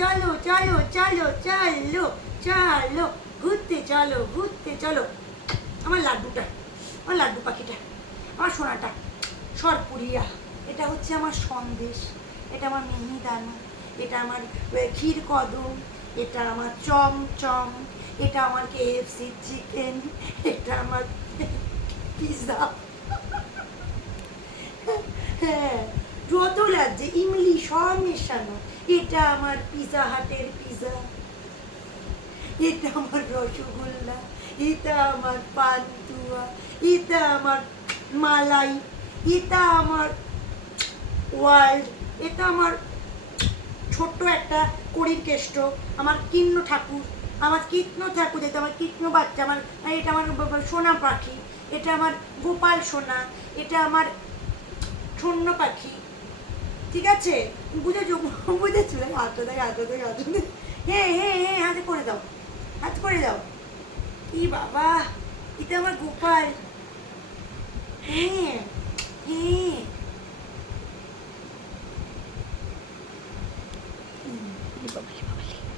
চলো চলো চলো চলো চলো ঘুরতে চলো ঘুরতে চলো। আমার লাড্ডুটা, আমার লাড্ডু পাখিটা, আমার সোনাটা সরপুরিয়া, এটা হচ্ছে আমার সন্দেশ, এটা আমার মিহিদানা, এটা আমার ক্ষীর কদম, এটা আমার চমচম, এটা আমার KFC চিকেন, এটা আমার পিৎজা। হ্যাঁ, যত লাগছে ইমলি সব মেশানো। এটা আমার পিৎজা হাটের পিৎজা, এটা আমার রসগোল্লা, এটা আমার পান্তুয়া, এটা আমার মালাই, এটা আমার ওয়ার্ল্ড, এটা আমার ছোট্ট একটা কড়ির কেষ্ট, আমার কীর্ণ ঠাকুর, আমার কীর্ণ ঠাকুর, এটা আমার কীর্ণ বাচ্চা, আমার এটা আমার সোনা পাখি, এটা আমার গোপাল সোনা, এটা আমার ছন্ন পাখি। ঠিক আছে, বুঝেছো? বুঝেছো? হাতটা দেয়, হাতটা দেয়, হাতটা দেয়। হ্যাঁ হ্যাঁ হ্যাঁ, হাতে করে দাও, হাত করে দাও। কি বাবা, এটা আমার গোপাল। হ্যাঁ হ্যাঁ